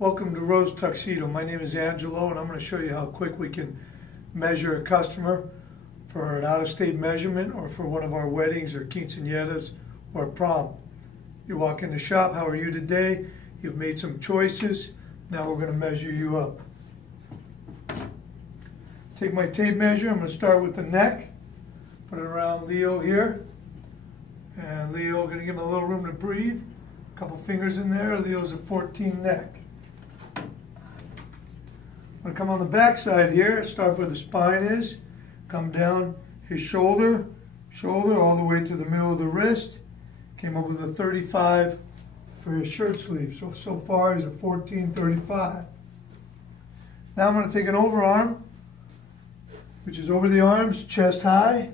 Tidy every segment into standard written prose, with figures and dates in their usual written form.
Welcome to Rose Tuxedo. My name is Angelo and I'm going to show you how quick we can measure a customer for an out-of-state measurement or for one of our weddings or quinceañeras or prom. You walk in the shop, how are you today? You've made some choices. Now we're going to measure you up. Take my tape measure. I'm going to start with the neck. Put it around Leo here. And Leo, going to give him a little room to breathe. A couple fingers in there. Leo's a 14 neck. I'm going to come on the back side here, start where the spine is, come down his shoulder, all the way to the middle of the wrist. Came up with a 35 for his shirt sleeve. So far he's a 14-35. Now I'm going to take an overarm, which is over the arms, chest high,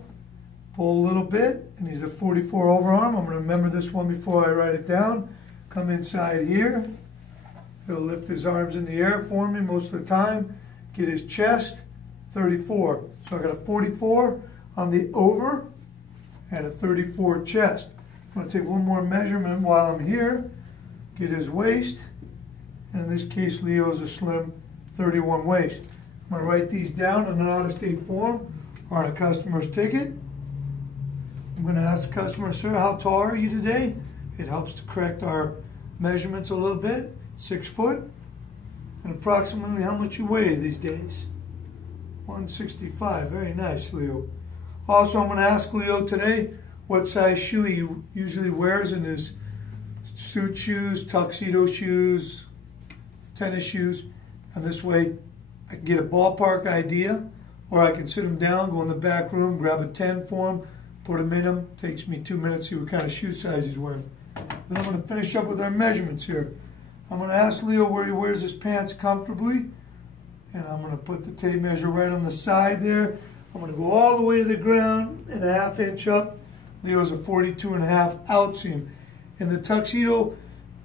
pull a little bit, and he's a 44 overarm. I'm going to remember this one before I write it down. Come inside here. He'll lift his arms in the air for me most of the time. Get his chest, 34. So I got a 44 on the over and a 34 chest. I'm going to take one more measurement while I'm here. Get his waist. And in this case, Leo's a slim 31 waist. I'm going to write these down in an out-of-state form or on a customer's ticket. I'm going to ask the customer, sir, how tall are you today? It helps to correct our measurements a little bit. 6 foot, and approximately how much you weigh these days? 165. Very nice, Leo. Also, I'm going to ask Leo today what size shoe he usually wears in his suit shoes, tuxedo shoes, tennis shoes, and this way I can get a ballpark idea, or I can sit him down, go in the back room, grab a 10 for him, put him in him. Takes me 2 minutes to see what kind of shoe size he's wearing. Then I'm going to finish up with our measurements here. I'm going to ask Leo where he wears his pants comfortably, and I'm going to put the tape measure right on the side there. I'm going to go all the way to the ground and a ½ inch up. Leo's a 42.5 outseam. In the tuxedo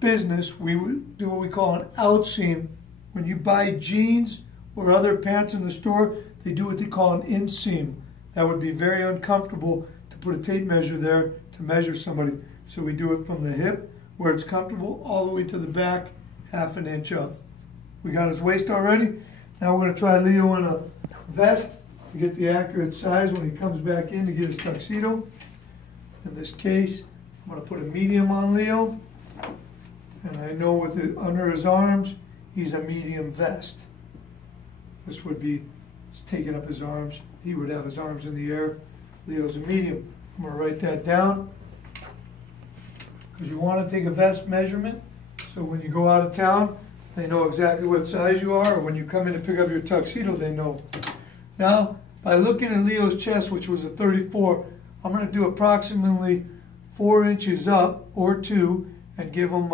business, we do what we call an outseam. When you buy jeans or other pants in the store, they do what they call an inseam. That would be very uncomfortable to put a tape measure there to measure somebody. So we do it from the hip, where it's comfortable, all the way to the back, ½ inch up. We got his waist already. Now we're going to try Leo in a vest to get the accurate size when he comes back in to get his tuxedo. In this case, I'm going to put a medium on Leo. And I know with it under his arms, he's a medium vest. This would be taking up his arms. He would have his arms in the air. Leo's a medium. I'm going to write that down. Because you want to take a vest measurement, so when you go out of town, they know exactly what size you are, or when you come in to pick up your tuxedo, they know. Now, by looking at Leo's chest, which was a 34, I'm going to do approximately 4 inches up, or 2, and give him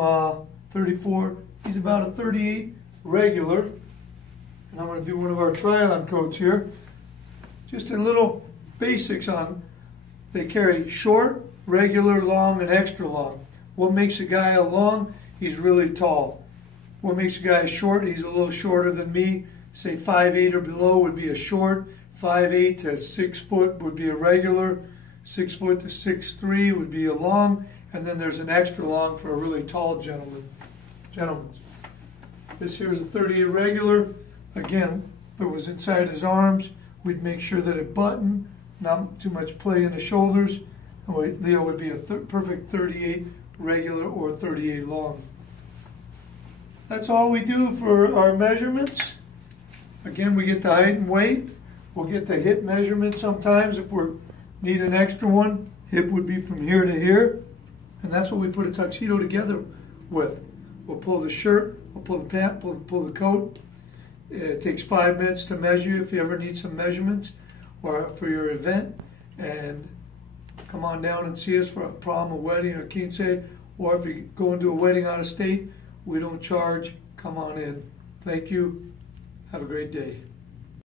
34. He's about a 38 regular. And I'm going to do one of our try-on coats here. Just a little basics on, they carry short, regular, long, and extra long. What makes a guy a long? He's really tall. What makes a guy short? He's a little shorter than me. Say 5'8" or below would be a short. 5'8" to 6 foot would be a regular. 6 foot to 6'3" would be a long. And then there's an extra long for a really tall gentleman. This here is a 38 regular. Again, if it was inside his arms, we'd make sure that it buttoned, not too much play in the shoulders. Leo would be a perfect 38 regular or 38 long. That's all we do for our measurements. Again, we get the height and weight. We'll get the hip measurement sometimes if we need an extra one. Hip would be from here to here. And that's what we put a tuxedo together with. We'll pull the shirt, we'll pull the pant, pull the coat. It takes 5 minutes to measure if you ever need some measurements or for your event. And come on down and see us for a prom, a wedding, or quince, or if you're going to a wedding out of state, we don't charge. Come on in. Thank you. Have a great day.